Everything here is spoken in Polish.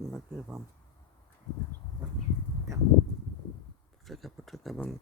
nagrywam. Tam. Poczekaj, poczekaj, bo mi